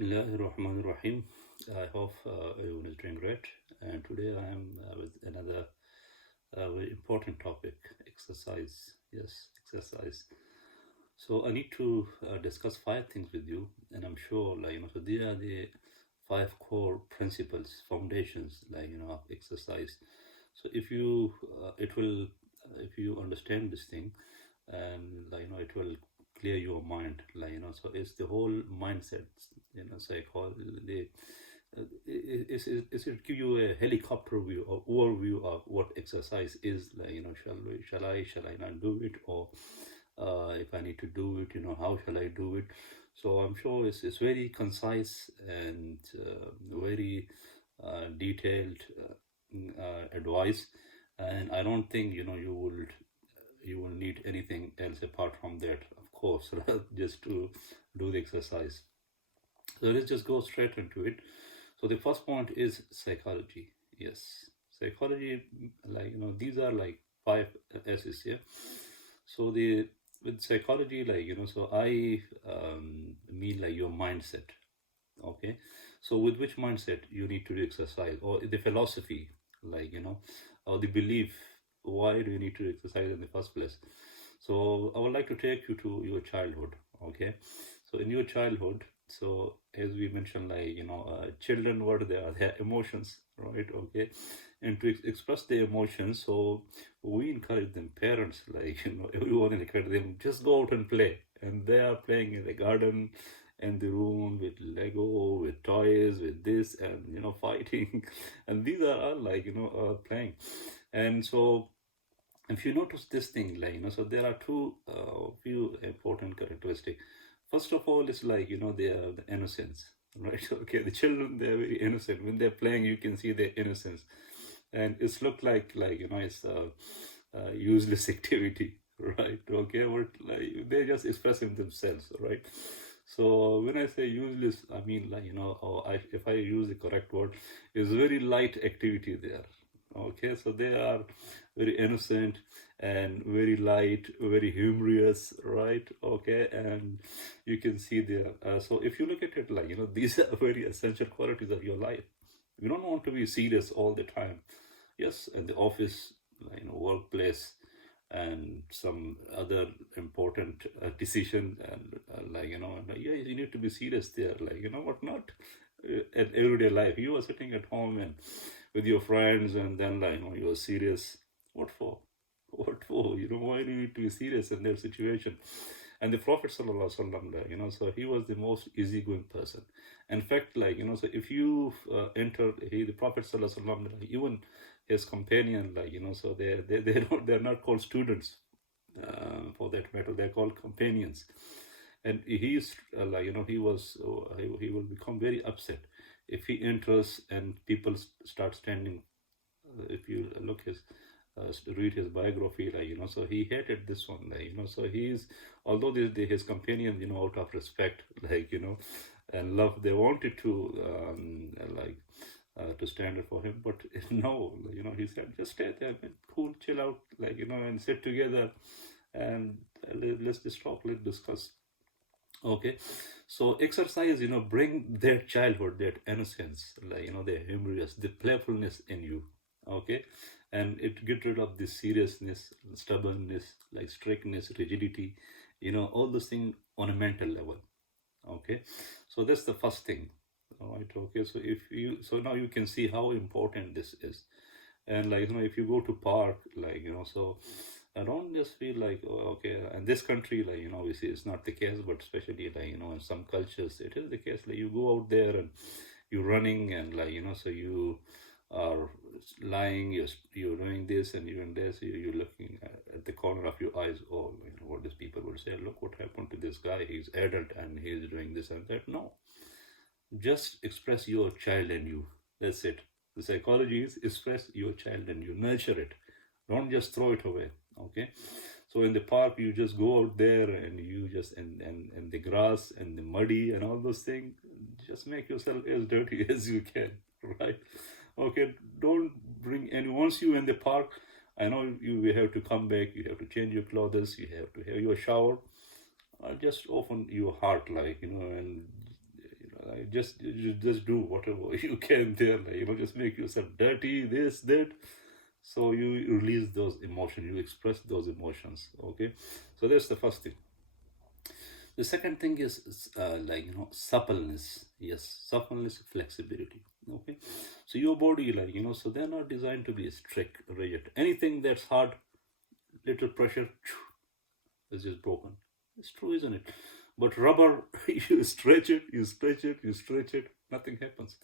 Bismillahirrahmanirrahim. I hope everyone is doing great. And today I am with another very important topic, exercise. Yes, exercise. So I need to discuss five things with you, and I'm sure, so they are the five core principles, foundations, of exercise. So if you understand this thing, and it will clear your mind, so it's the whole mindset, psychology. It should give you a helicopter view or overview of what exercise is. Shall I not do it, or if I need to do it, how shall I do it? So I'm sure it's very concise and very detailed advice, and I don't think you will need anything else apart from that, of course, just to do the exercise. So let's just go straight into it. So the first point is psychology. Yes, psychology, these are like five S's here. So the with psychology, so I mean like your mindset. Okay, so with which mindset you need to do exercise, or the philosophy, or the belief, why do you need to exercise in the first place? So I would like to take you to your childhood. Okay, so in your childhood, so as we mentioned, children, what they are, their emotions, right? Okay, and to express their emotions, so we encourage them, parents, everyone encourage them, just go out and play, and they are playing in the garden and the room with Lego, with toys, with this, and fighting, and these are all playing. And so if you notice this thing, so there are two few important characteristics. First of all, it's they are the innocence, right? Okay, the children, they're very innocent. When they're playing, you can see their innocence, and it's look it's a useless activity, right? Okay, but they're just expressing themselves, right? So when I say useless, I mean if I use the correct word, it's very light activity there. Okay, so they are very innocent and very light, very humorous, right? Okay, and you can see there. So if you look at it, these are very essential qualities of your life. You don't want to be serious all the time. Yes, in the office, workplace, and some other important decision, and yeah, you need to be serious there. What not? At everyday life, you are sitting at home and with your friends, and then you are serious. What for? What for? Why do you need to be serious in that situation? And the Prophet sallallahu alaihi wasallam, so he was the most easygoing person. In fact, so if you enter, the Prophet sallallahu alaihi wasallam, even his companion, so they're not called students, for that matter, they're called companions. And he's he will become very upset if he enters and people start standing. If you look his read his biography, so he hated this one, so he's, although his companions, out of respect, and love, they wanted to to stand up for him, but no, he said, just stay there, cool, chill out, and sit together, and let's just talk, let's discuss. Okay, so exercise, bring that childhood, that innocence, the humorous, the playfulness in you. Okay, and it get rid of this seriousness, stubbornness, like strictness, rigidity, all those things on a mental level. Okay, so that's the first thing. All right. Okay, so so now you can see how important this is. And if you go to park, so I don't just feel like, oh, okay, and this country, obviously it's not the case, but especially in some cultures it is the case. You go out there and you're running, and so you are lying, you're doing this and you're doing this, you're looking at the corner of your eyes, or what these people would say, look what happened to this guy, he's adult and he's doing this and that. No, just express your child in you. That's it. The psychology is express your child in you, nurture it. Don't just throw it away. Okay. So in the park, you just go out there and you just and the grass and the muddy and all those things, just make yourself as dirty as you can, right? Okay. Don't bring any. Once you in the park, I know you have to come back. You have to change your clothes. You have to have your shower. Just open your heart, and just do whatever you can there, just make yourself dirty, this, that. So you release those emotions, you express those emotions. Okay, so that's the first thing. The second thing is suppleness. Yes, suppleness, flexibility. Okay, so your body, so they're not designed to be strict, rigid. Anything that's hard, little pressure, is just broken. It's true, isn't it? But rubber, you stretch it, you stretch it, you stretch it, nothing happens.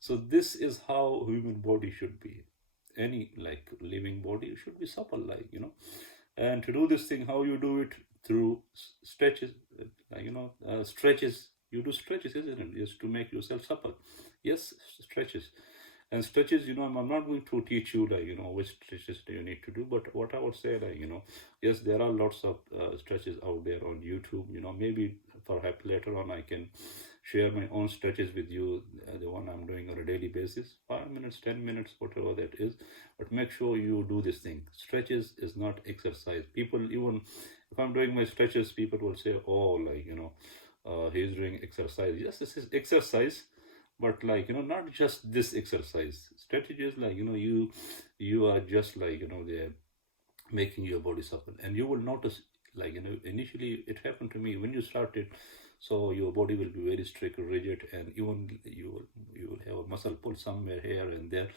So this is how human body should be. Any living body should be supple, And to do this thing, how you do it? Through stretches, stretches. You do stretches, isn't it? Just to make yourself supple. Yes, stretches. And stretches, I'm not going to teach you, which stretches do you need to do. But what I would say, yes, there are lots of stretches out there on YouTube. Maybe perhaps later on I can share my own stretches with you, the one I'm doing on a daily basis, 5 minutes, 10 minutes, whatever that is. But make sure you do this thing. Stretches is not exercise. People, even if I'm doing my stretches, people will say, oh, he's doing exercise. Yes, this is exercise, but not just this exercise. Strategy is you are just they're making your body supple, and you will notice initially it happened to me when you started. So your body will be very strict, rigid, and even you will have a muscle pull somewhere here and there.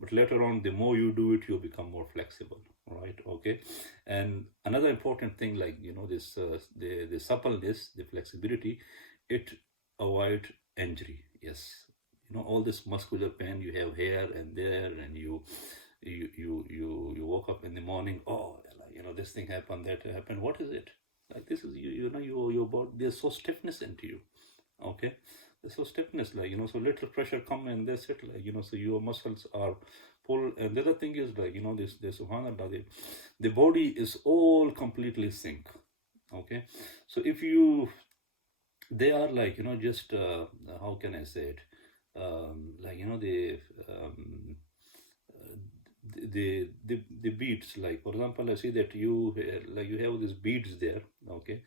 But later on, the more you do it, you become more flexible, right? Okay. And another important thing, this the suppleness, the flexibility, it avoid injury. Yes, all this muscular pain you have here and there, and you woke up in the morning, oh, this thing happened, that happened. What is it? This is your body. There's so stiffness into you. Okay, there's so stiffness, so little pressure come and that's it, so your muscles are pull. And the other thing is this subhanallah, the body is all completely sync. Okay, so if they are just how can I say it, the beads, for example, I see that you have these beads there. Okay,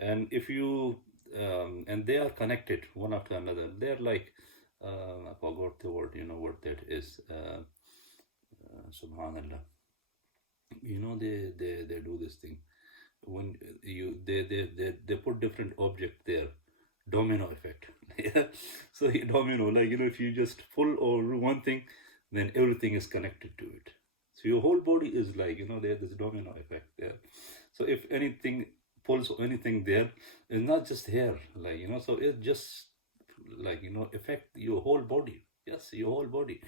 and if you and they are connected one after another. They're I forgot the word, what that is. Subhanallah, they do this thing when they put different object there, domino effect. Yeah, so domino, if you just pull or one thing, then everything is connected to it. So your whole body is there's this domino effect there. So if anything pulls or anything there, it's not just hair, so it just affect your whole body. Yes, your whole body.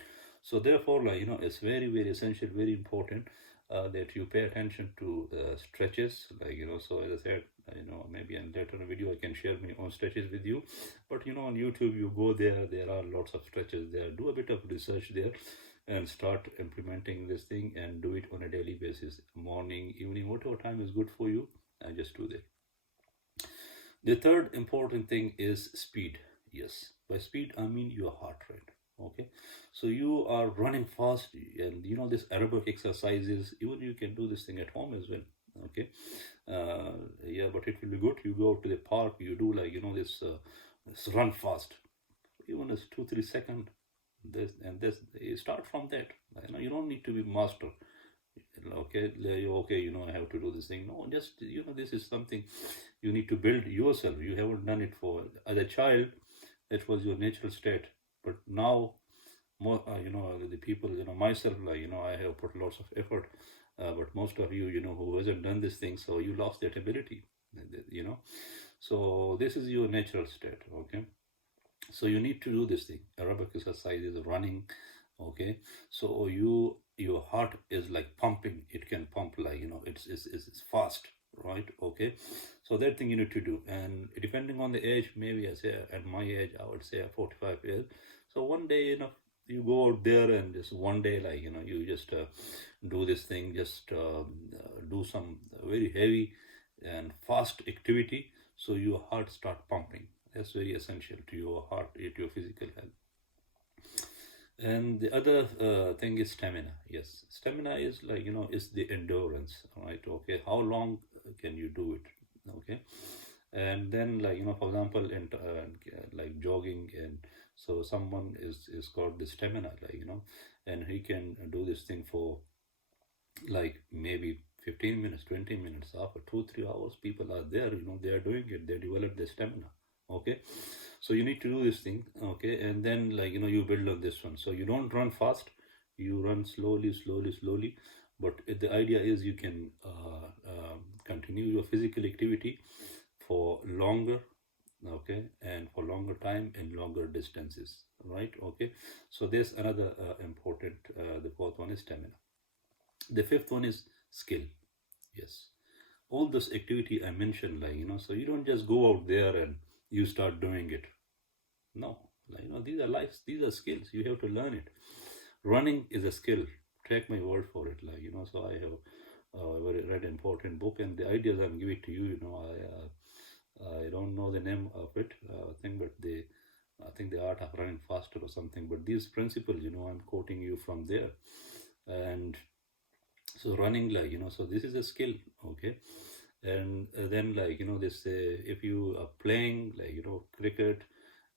So therefore, it's very, very essential, very important that you pay attention to stretches, so as I said, maybe in later video I can share my own stretches with you. But on YouTube, you go there are lots of stretches there. Do a bit of research there and start implementing this thing and do it on a daily basis, morning, evening, whatever time is good for you, and just do that. The third important thing is speed. Yes, by speed I mean your heart rate. Okay, so you are running fast, and this aerobic exercises, even you can do this thing at home as well. Okay, yeah, but it will be good. You go to the park, you do this run fast, even as 2-3 seconds. This you start from that. You don't need to be master. Okay, I have to do this thing. No, just this is something you need to build yourself. You haven't done it for as a child. That was your natural state. But now, more the people, myself, I have put lots of effort. But most of you, who hasn't done this thing, so you lost that ability. So this is your natural state. Okay, so you need to do this thing. Aerobic exercises, running. Okay, so your heart is pumping. It can pump it's fast, right? Okay, so that thing you need to do. And depending on the age, maybe I say at my age I would say 45 years. So one day you go out there and just one day you just do this thing, just do some very heavy and fast activity, so your heart start pumping. That's very essential to your heart, to your physical health. And the other thing is stamina. Yes, stamina is is the endurance, right? Okay, how long can you do it? Okay, And then, like, for example, in like jogging, and so someone is got the stamina, and he can do this thing for like maybe 15 minutes, 20 minutes, after 2 3 hours, people are there, they are doing it, they develop their stamina. Okay, so you need to do this thing. Okay, and then, like, you build on this one, so you don't run fast, you run slowly, slowly, slowly. But the idea is you can continue your physical activity for longer, okay, and for longer time and longer distances, right? Okay, so there's another important, the fourth one is stamina. The fifth one is skill. Yes, all this activity I mentioned, so you don't just go out there and you start doing it. No, these are lives, these are skills, you have to learn it. Running is a skill, take my word for it. So I have read an important book, and the ideas I'm giving to you, I don't know the name of it, thing, but I think the art of running faster or something. But these principles, I'm quoting you from there. And so running, so this is a skill. Okay, and then, they say, if you are playing, cricket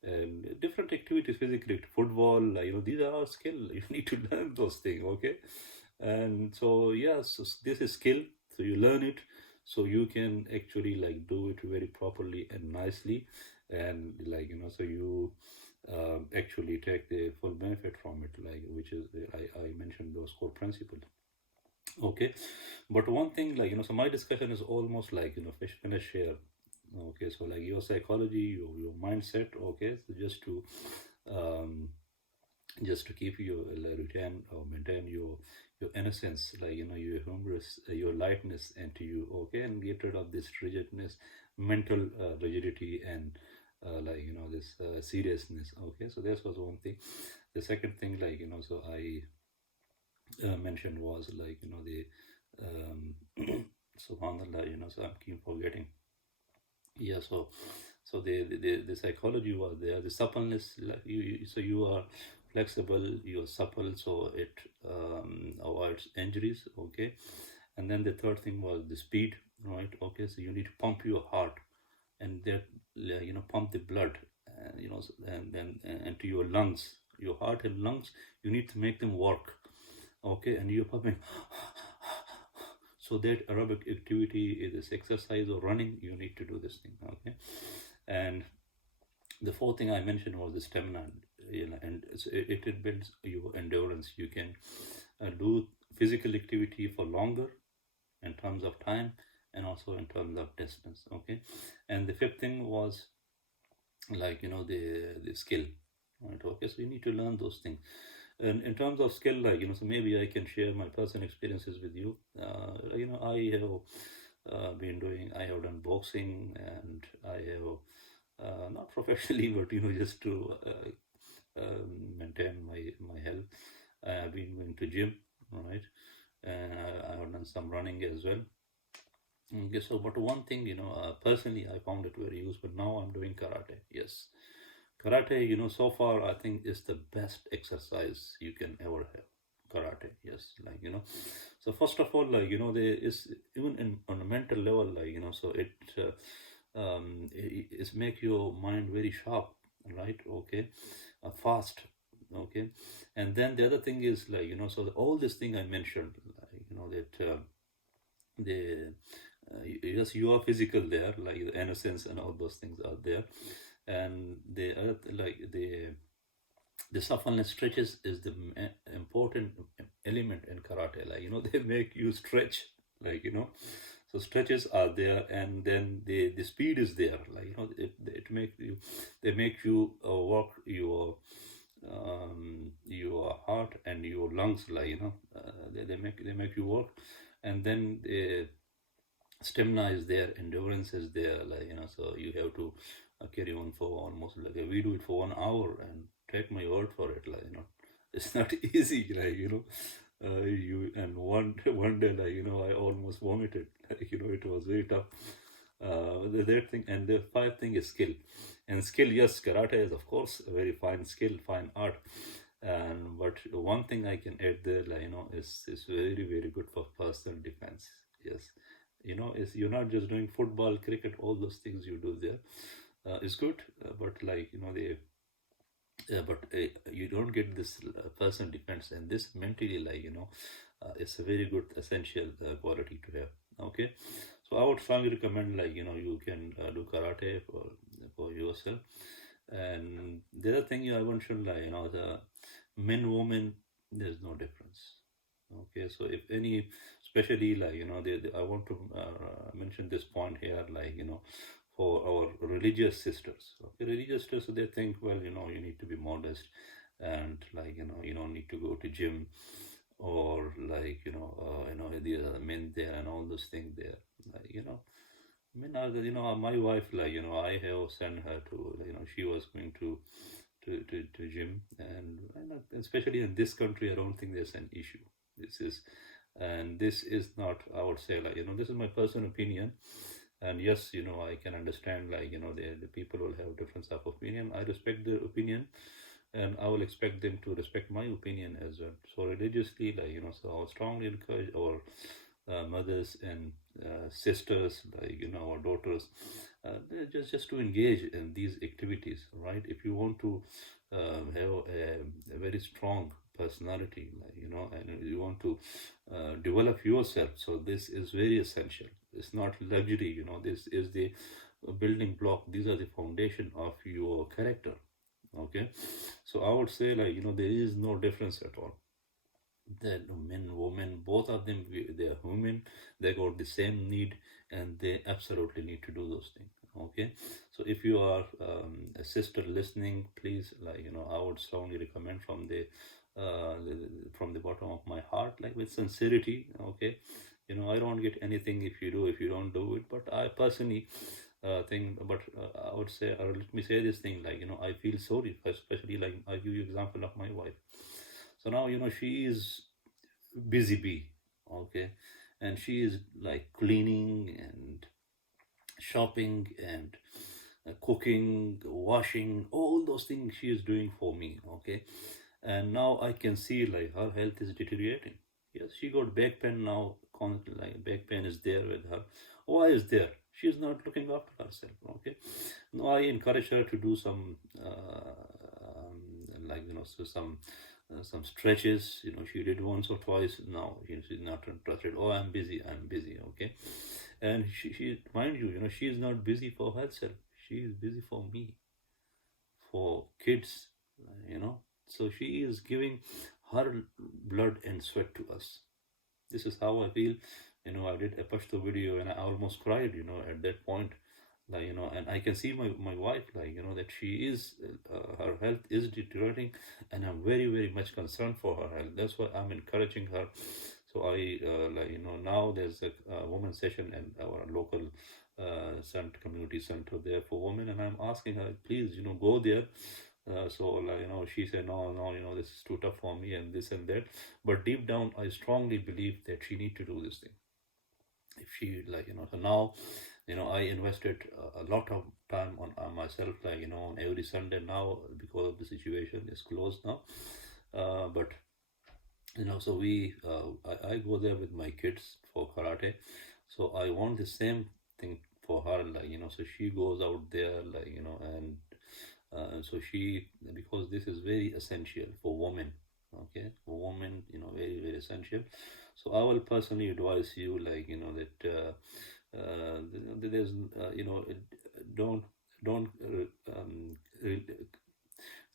and different activities, physically, football, these are our skill. You need to learn those things. Okay, and so yes, this is skill, so you learn it, so you can actually do it very properly and nicely, and so you actually take the full benefit from it, which is, I mentioned those core principles. Okay, but one thing, so my discussion is almost like, fish and a share. Okay, so your psychology, your mindset. Okay, so um, just to keep you retain or maintain your innocence, your humorous, your lightness, and to you. Okay, and get rid of this rigidness, mental rigidity, and this seriousness. Okay, so that was one thing. The second thing, so I mentioned was, the subhanallah, so I'm keep forgetting. Yeah, so the psychology was there, the suppleness, so you are flexible, you're supple, so it avoids injuries. Okay, and then the third thing was the speed, right? Okay, so you need to pump your heart, and that, pump the blood, and and then and to your lungs, your heart and lungs, you need to make them work. Okay, and you're pumping. So that aerobic activity is this exercise or running, you need to do this thing. Okay, and the fourth thing I mentioned was the stamina, and it builds your endurance. You can do physical activity for longer in terms of time, and also in terms of distance. Okay, and the fifth thing was, the skill, right? Okay, so you need to learn those things. And in terms of skill, so maybe I can share my personal experiences with you. I have I have done boxing, and I have not professionally, but just to maintain my health. I have been going to gym, right? And I have done some running as well. Okay, so but one thing, personally, I found it very useful. Now I'm doing karate. Yes, karate, so far I think is the best exercise you can ever have. Karate, yes, So first of all, there is, even on a mental level, so it's make your mind very sharp, right? Okay, fast. Okay, and then the other thing is, so all this thing I mentioned, that the yes, you are physical there, the innocence and all those things are there, and the other, the suppleness stretches is the important element in karate. They make you stretch, so stretches are there, and then the speed is there. It make you, they make you work your heart and your lungs. They make you work, and then the stamina is there, endurance is there, so you have to carry on for almost, we do it for 1 hour, and take my word for it, it's not easy, you, and one day, I almost vomited. It was very tough. The third thing, and the fifth thing is skill. And skill, yes, karate is of course a very fine skill, fine art, and but one thing I can add there, is very, very good for personal defense. Yes, Is you're not just doing football, cricket, all those things you do there is good, but like they but you don't get this person defense, and this mentally it's a very good essential quality to have. Okay, so I would strongly recommend you can do karate for yourself. And the other thing I mentioned, the men women, there's no difference. Okay, so if any, especially I want to mention this point here, for our religious sisters. Okay, religious sisters, so they think, well, you need to be modest, and you don't need to go to gym, or there are men there and all those things there. I mean, my wife, I have sent her to, she was going to gym, and especially in this country, I don't think there's an issue. This is, and this is not, I would say, this is my personal opinion. And yes, I can understand, the people will have different type of opinion. I respect their opinion, and I will expect them to respect my opinion as well. So religiously, so I will strongly encourage our mothers and sisters, our daughters, just to engage in these activities, right? If you want to have a very strong personality, and you want to develop yourself, so this is very essential. It's not luxury, this is the building block. These are the foundation of your character. Okay, so I would say, there is no difference at all. The men, women, both of them, they are human. They got the same need, and they absolutely need to do those things. Okay, so if you are a sister listening, please, I would strongly recommend from the bottom of my heart, with sincerity. Okay, I don't get anything if you don't do it, but I personally think, but I would say, or let me say this thing, I feel sorry, especially, I give you example of my wife. So now, she is busy bee, okay, and she is cleaning and shopping and cooking, washing, all those things she is doing for me, okay. And now I can see her health is deteriorating. Yes, she got back pain now, back pain is there with her. Why is there? She is not looking after herself, okay. Now I encourage her to do some so some stretches. She did once or twice. Now she's not interested. Oh, I'm busy, okay. And she mind you, she is not busy for herself. She is busy for me, for kids, so she is giving her blood and sweat to us. This is how I feel. I did a Pashto video, and I almost cried, at that point. And I can see my wife, that she is, her health is deteriorating, and I'm very, very much concerned for her health. That's why I'm encouraging her. So I, now there's a women's session in our local community center there for women, and I'm asking her, please, go there. She said, no, no, this is too tough for me, and this and that. But deep down, I strongly believe that she need to do this thing. If she, so now, I invested a lot of time on myself, on every Sunday now, because of the situation is closed now. But so I go there with my kids for karate. So I want the same thing for her, so she goes out there, and so she, because this is very essential for women, okay, for women, very, very essential. So I will personally advise you, that there's, don't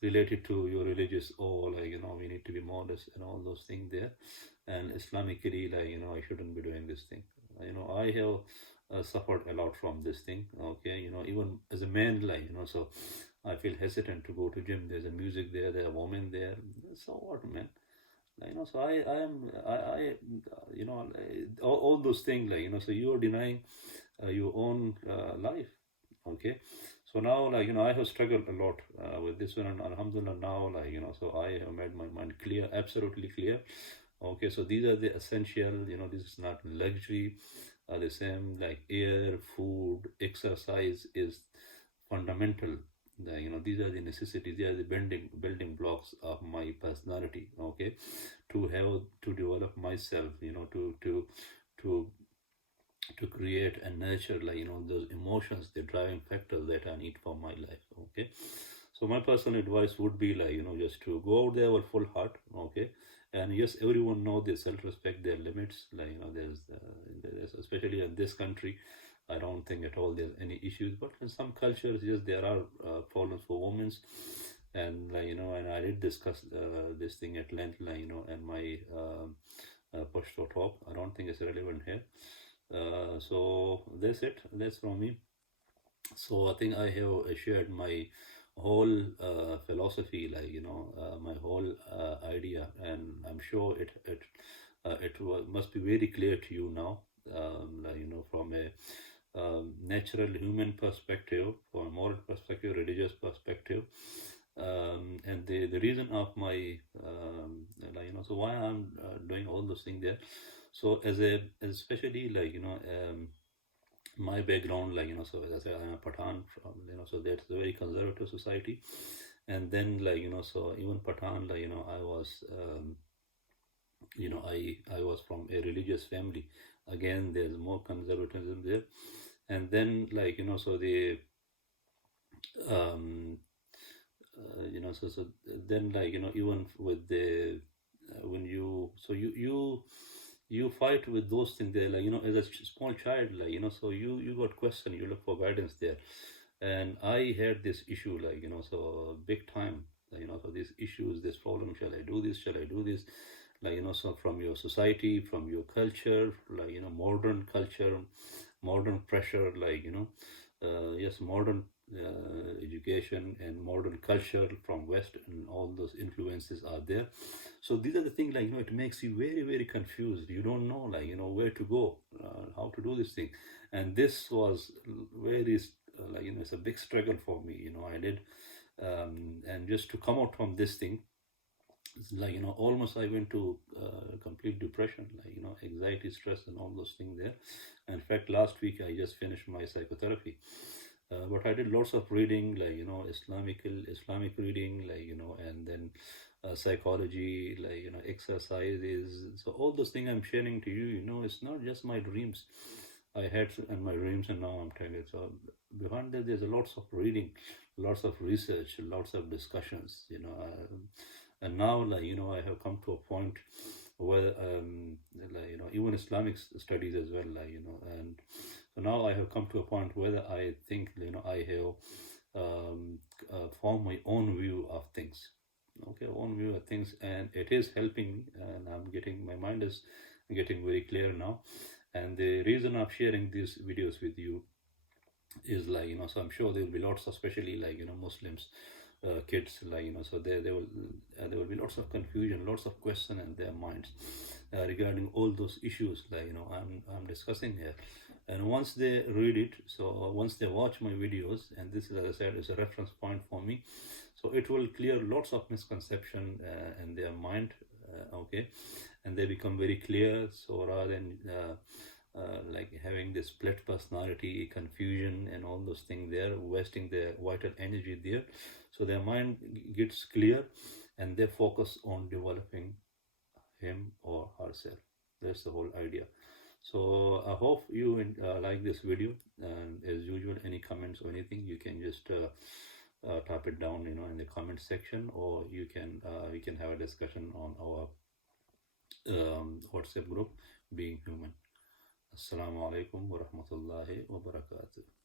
relate it to your religious, or we need to be modest and all those things there. And Islamically, I shouldn't be doing this thing. I have suffered a lot from this thing, okay, even as a man, so I feel hesitant to go to gym. There's a music there, there are women there. So what, man? So I am, all those things, so you are denying your own life, okay. So now, I have struggled a lot with this one, and alhamdulillah now, so I have made my mind clear, absolutely clear. Okay, so these are the essential, this is not luxury. The same like air, food, exercise is fundamental. These are the necessities. They are the building blocks of my personality. Okay, to develop myself. To to create and nurture, those emotions, the driving factors that I need for my life. Okay, so my personal advice would be just to go out there with full heart. Okay, and yes, everyone know they self-respect their limits. There's especially in this country, I don't think at all there's any issues. But in some cultures, yes, there are problems for women, and and I did discuss this thing at length, and my push to talk. I don't think it's relevant here. So that's it. That's from me. So I think I have shared my whole philosophy, my whole idea, and I'm sure must be very clear to you now. From a natural human perspective, from a moral perspective, religious perspective, and the reason of my so why I'm doing all those things there. So especially my background, so as I say, I'm a Pathan from, so that's a very conservative society. And then, so even Pathan, I was, I was from a religious family. Again, there's more conservatism there. And then, so the, um, so then, even with the, when you, so you fight with those things there, as a small child, so you got question, you look for guidance there. And I had this issue, so big time, so these issues, this problem, shall I do this, shall I do this, so from your society, from your culture, modern culture, modern pressure, yes, modern education and modern culture from West, and all those influences are there. So these are the things, it makes you very, very confused. You don't know, where to go, how to do this thing. And this was very, it's a big struggle for me, I did. And just to come out from this thing, it's almost I went to complete depression, anxiety, stress, and all those things there. In fact, last week I just finished my psychotherapy. But I did lots of reading, Islamic reading, and then psychology, exercises. So all those things I'm sharing to you, it's not just my dreams. I had in my dreams, and now I'm telling it. So behind that, there's a lots of reading, lots of research, lots of discussions, and now, I have come to a point where, even Islamic studies as well, and so now I have come to a point where I think, I have formed my own view of things. Okay, own view of things, and it is helping me, and my mind is getting very clear now. And the reason of sharing these videos with you is so I'm sure there will be lots, especially Muslims, kids, so there will be lots of confusion, lots of question in their minds regarding all those issues I'm discussing here. And once they read it, so once they watch my videos, and this is, as I said, is a reference point for me, so it will clear lots of misconception in their mind. Okay, and they become very clear. So rather than having this split personality, confusion, and all those things there, wasting their vital energy there, so their mind gets clear, and they focus on developing him or herself. That's the whole idea. So I hope you like this video, and as usual, any comments or anything, you can just type it down, in the comment section, or we can have a discussion on our WhatsApp group, Being Human. Assalamu alaikum wa rahmatullahi wa barakatuh.